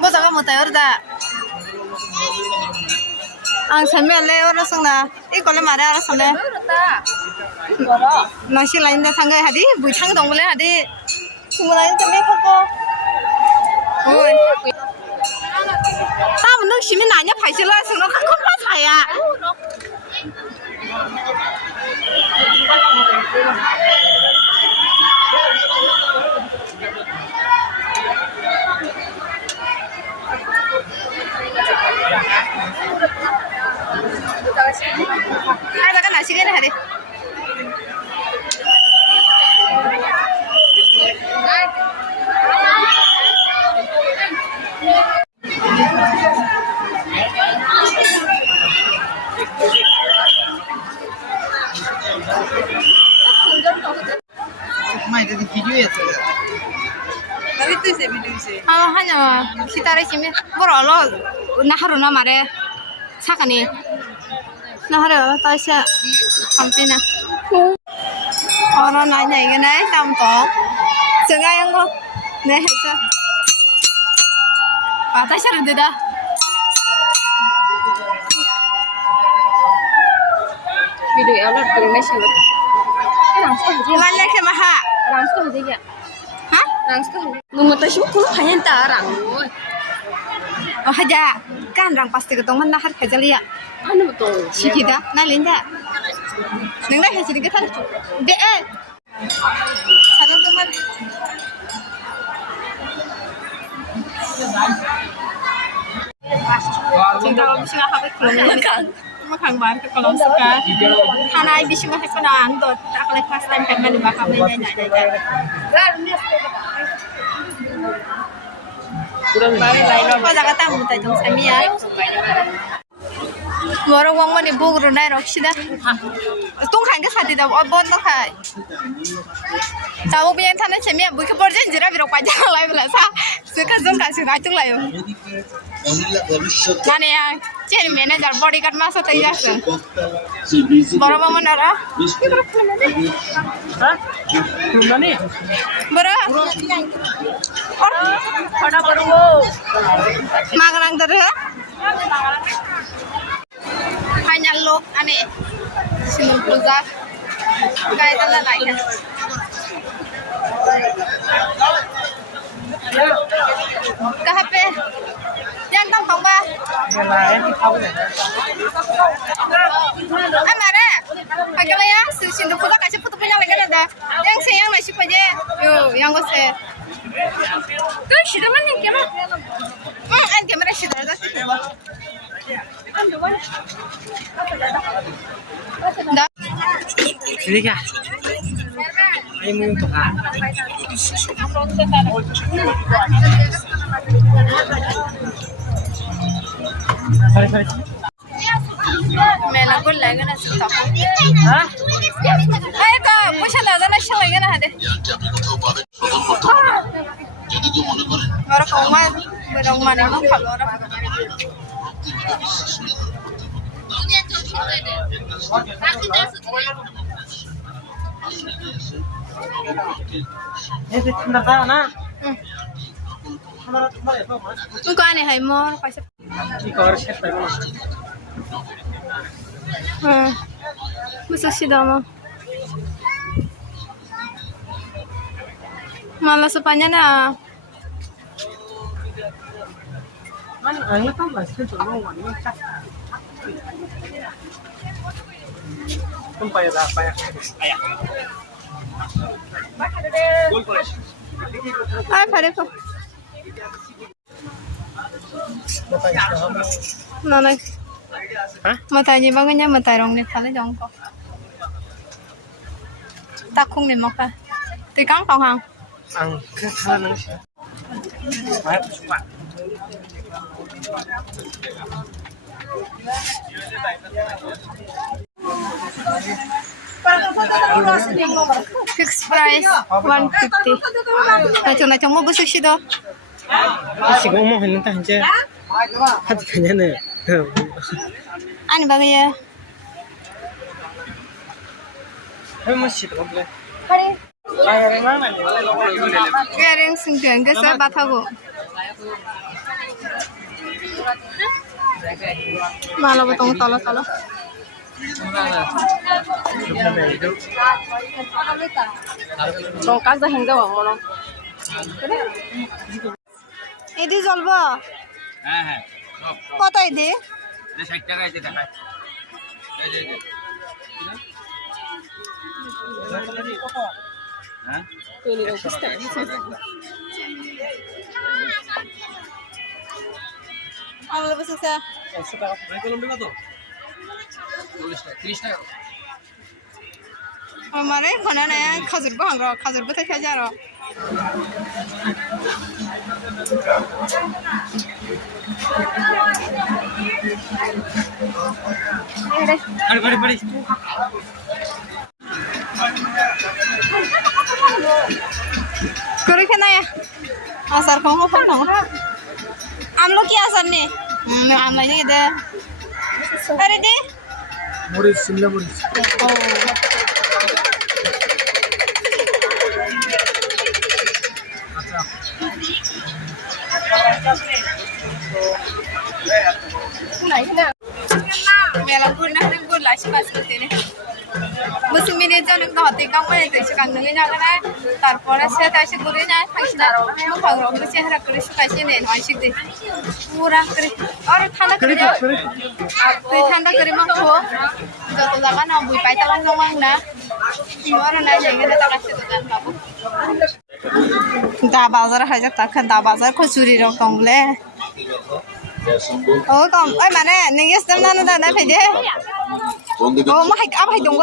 Mozaga mo tayo da. Ang sambil leo rasang na. Ikole mare rasang na. Nasi lain dah tangga hadi, buitang dong boleh hadi. Semua lain tapi koko. Oi. Tahu nak sini nanya pasal lah, semua koko pas saya. Ada kan nasi kan hari? Mai tadi video ya tu. Tadi tu saya video saya. Hanya kita resmi berolo naharu na mare sakani naharu tasya kampina orang nanya ini tamto sengaja yang go nih itu tasya ada dah video alert करने से lainnya ke maha रांस तो हो जाएगा hah रांस तो नमता शू कुल खायन तारang oh aja kan rang pasti ketemu nahar kejalia anu betul sikida nalinda neng dah hasil kita de satu teman cinta bisa apa kalau kan makan bar ke kalau suka karena bisa makan kenaan dot tak boleh pas time kan mana bakal banyak kau jangan tahu minta jong samia Moro wong mani bogru nai roksida. Tung kan ke sati da obon no kai. Tahu bian thana chemi bu ke porjen jira biro paja lai bla sa. Suka jong ka su natung layo. Mane ya chen manager bodyguard ma sa tai jasa. Moro wong manara. Ha? Mana? Boro. Or खड़ा करो वो magrang dere. Hanya lok ane simul puja kai dala lai kan कहाँ पे jangan tampang ba amare agak ya sindu puja kasih foto punya lagi ada yang saya yang masih aja yo yang gue se tuh sudah mana kamera an kamera sudah ada dah Ini kah? Ayo mau untuk apa? Sorry. Mela gul lagi na sita. Hah? Ay ka, pusha lada na siya lagi na hade. Ora ko ma, berong mani mo kalora. Ini tanda tahu na? Tuh ane hai mo, paisa. Ini kau harus siapa yang Musuh si dama. Malah sepanya na. Mana? Angin tahu nggak sih cuma wanita cak. Tumpah ya apa ya? Ayah. Ay, pare ko. Nanay. Hah? Matanya bangnya matarong ni pala jong ko. Takong ni mo ka. Tikang panghang. Ang kaya nang siya. Mahal suka. Fixed price 150. Nachong mo busuk sido. Kasi kung mo hinunta siya. Hati kanya na. Ani bagay Ay mo siya ko ble. Pare. Kering singgang ke sa batago. Malah betong talo-talo. Tongkak dah hingga orang. এদি জ্বলবো হ্যাঁ হ্যাঁ সব সব কত এদি 60 টাকা আছে দেখায় এই যে হ্যাঁ Tuh ni kita. আমলো বসেছে আমারে খনা না খাজুরবো হাংর খাজুরবো থেকে যারো আরে বাড়ি বাড়ি করে খেনা আসার কম ফোন আমলো কি আসার নে আমলাই নে দে আরে দে মরিচ শিমলা মরিচ ও মেলা গুড় না গুড় লাসি পাস করতে নে বসে মিনে জন হতে কাম করে তো সে কাং নগে না না তারপরে সে তাসে গুড়ে না থাকছিনা মুখ রং চেহারা করে শুকাইছে নে নয় শিখতে পুরা করে আর ঠান্ডা করে দাও তুই ঠান্ডা করে মাখো যত জায়গা না বুই পাইতা লাং না ইমার না জায়গা না তাকাছে দোকান পাবো দা বাজার হাজার টাকা দা বাজার কচুরি রকম বলে ও কম ওই মানে নিগেস না না না ফেদে ও মা হাই আপ হাই দঙ্গ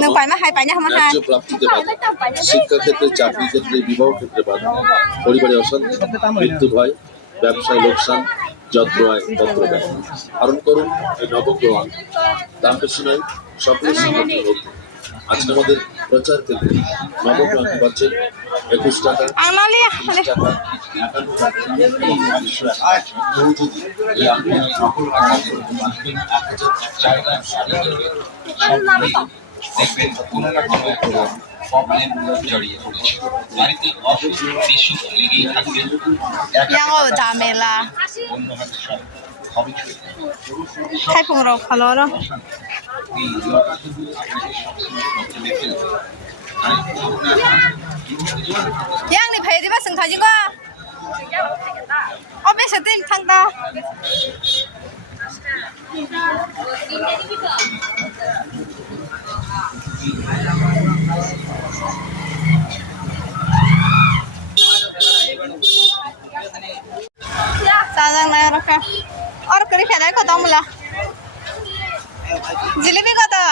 নং পাই মা হাই পাই না হামা হাই প্রাপ্তিতে বাধা শিক্ষা ক্ষেত্রে চাকরি ক্ষেত্রে বিবাহ ক্ষেত্রে বাধা পরিবারে অশান্তি মৃত্যু ভয় ব্যবসায় লোকসান যত্র আয় তত্র ব্যয় ধারণ করুন এই নবগ্রহ দাম বেশি নয় সকলের সামর্থ্য হোক আজকে আমাদের প্রচার ক্ষেত্রে নবগ্রহ পাচ্ছেন 21 টাকা আমালি 30 টাকা 51 টাকা এবং 200 টাকা মজুদি এই আপনি সকল আকার করতে পারবেন 1000 জায়গা দেখবেন কোনো না কোনো একটা প্রবলেম জড়িয়ে পড়েছে বাড়িতে অসুখ বিসুখ লেগেই থাকবে yang o da me la অন্য হাতে সব হবে hai pung ro khalo ro এই লটাগুলো আপনাকে সবসময় করতে দেখতে yang ni phai di ba sing tha jing go o be sa tin thang da Sajang na raka. Or kari khana ko dam la. Jalebi ko ta.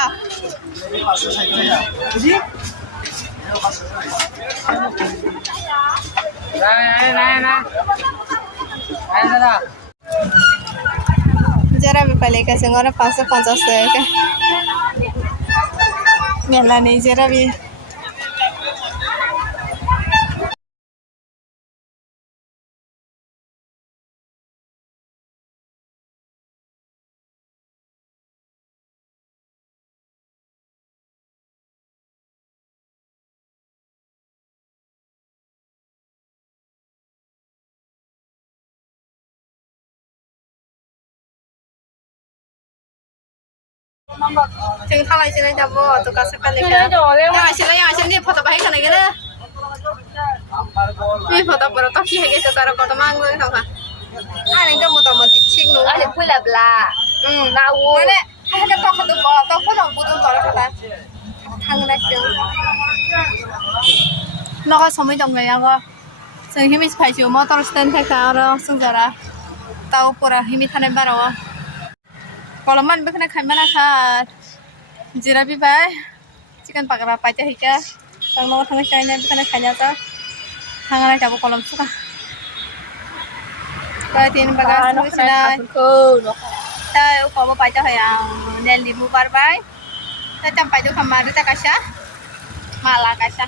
Jara भी पहले का संगोरा 550 है मेला नहीं जरा भीถึงเท่าไหร่ใช่ไหมจับว่าตัวกัสกันเลยค่ะยังใช่นี่พอต่อไปให้ขนาดนี้เลยนี่พอต่อไปเราต้องขี้ให้แกจะเราก็ต้องมั่งเลยค่ะอันนี้ก็มุตมันติดชิงหนู Ada pula bela. nawuนี่ให้กันต้องขัดตัวบอลต้องพูดของพูดตรงต่อแล้วค่ะทางนั้นเสียงนอกจากสมัยจงเลยยังก็ซึ่งที่มีสไปชิวมอเตอร์สเตนแท็กซี่เราซึ่งจะระเตาปวดที่มีทันได้บ้างkalau man bekna khaima na kha jira bi bai chicken pakra paita hika tang lo thang chaina bekna khanya ta thangana jabo kolam suka ta tin baga sina ta ko ba paita hayang nel limu bar bai ta cham pai do khamar ta kasha mala kasha